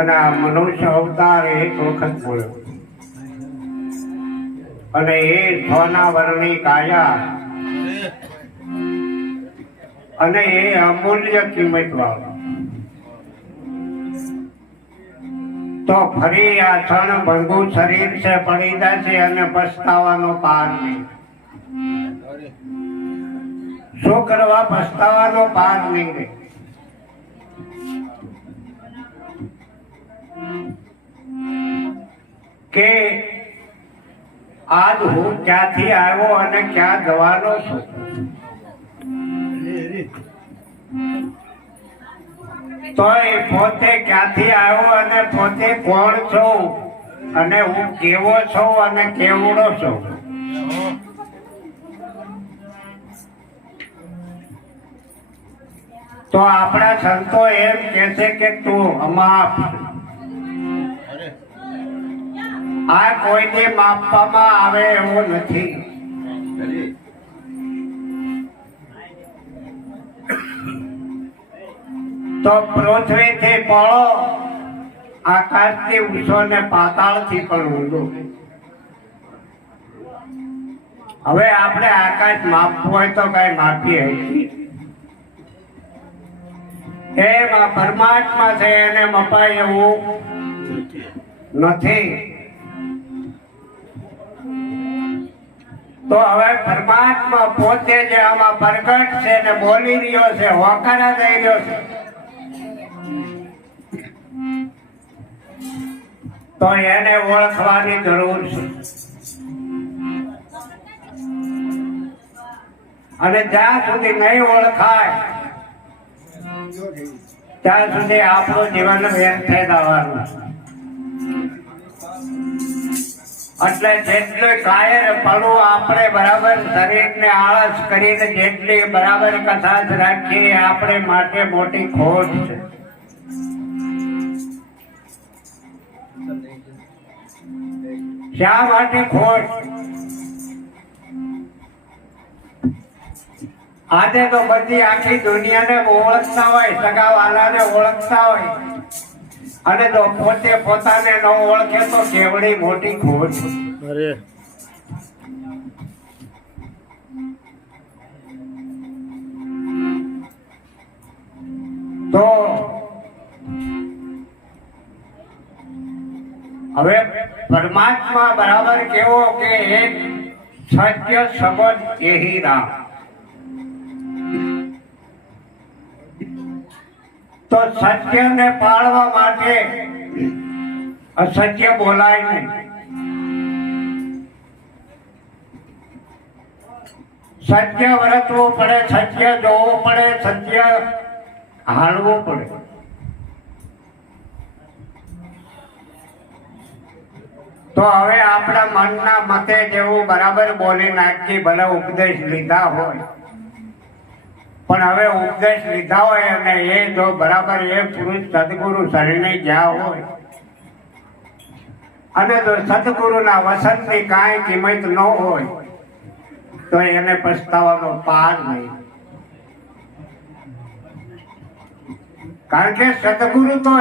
અને આ મનુષ્ય અવતાર એક વખત મળ્યો અને એ સોના વર્ણની કાયા અને એ અમૂલ્ય કિંમત વાળો તો ફરી આ ક્ષણ ભંગુ શરીર છે પડી જશે અને પછતાવાનો પાર નહીં. શું કરવા પછતાવાનો પાર નહીં રહે. કે આજ હું ક્યાંથી આવ્યો અને ક્યાં જવાનો છું. તો એ પોતે ક્યાંથી આવ્યો અને પોતે કોણ છું અને હું કેવો છું અને કેવડો છું. તો આપણા સંતો એમ કે છે કે તું અમાપ. આ કોઈને માપવામાં આવે એવું નથી. તો પૃથ્વીથી પળો, આકાશથી ઊંચો ને પાતાળથી પણ ઊંડો. હવે આપણે આકાશ માપવું હોય તો કઈ માપીએ એમાં પરમાત્મા છે એને મપાય એવું નથી. તો હવે પરમાત્મા પોતે જે આમાં પ્રગટ છે ને બોલી રહ્યો છે, હોકારા દઈ રહ્યો છે, તો એને ઓળખવાની જરૂર છે. અને જ્યાં સુધી નહીં ઓળખાય ત્યાં સુધી આપણું જીવન વ્યર્થ થઈ જવાનું. એટલે જેટલું કાયર પડવું આપણે બરાબર શરીરને આળસ કરીને જેટલી બરાબર કથા રાખીએ આપણે માટે મોટી ખોટ છે. શા માટે ખોટ? આજે તો બધી આખી દુનિયાને ઓળખતા હોય, સગાવાલાને ઓળખતા હોય, અને જો પોતે પોતાને ન ઓળખે તો કેવડી મોટી ખોટ. તો હવે પરમાત્મા બરાબર કેવો કે એક સત્ય શબ્દ એહી રામ. તો સત્યને પાળવા માટે અસત્ય બોલાય નહીં. સત્ય વર્તવું પડે, સત્ય જોવું પડે, સત્ય હાલવું પડે. તો હવે આપણા મનના મતે જેવું બરાબર બોલી નાખી, ભલે ઉપદેશ લીધા હોય, પણ હવે ઉપદેશ લીધા હોય અને એ જો બરાબર એ પુરુષ સદગુરુ શરણે ગયા હોય અને જો સદગુરુના વસનની કાંઈ કિંમત ન હોય તો એને પછતાવાનો પાર નહીં. કારણ કે સદગુરુ તો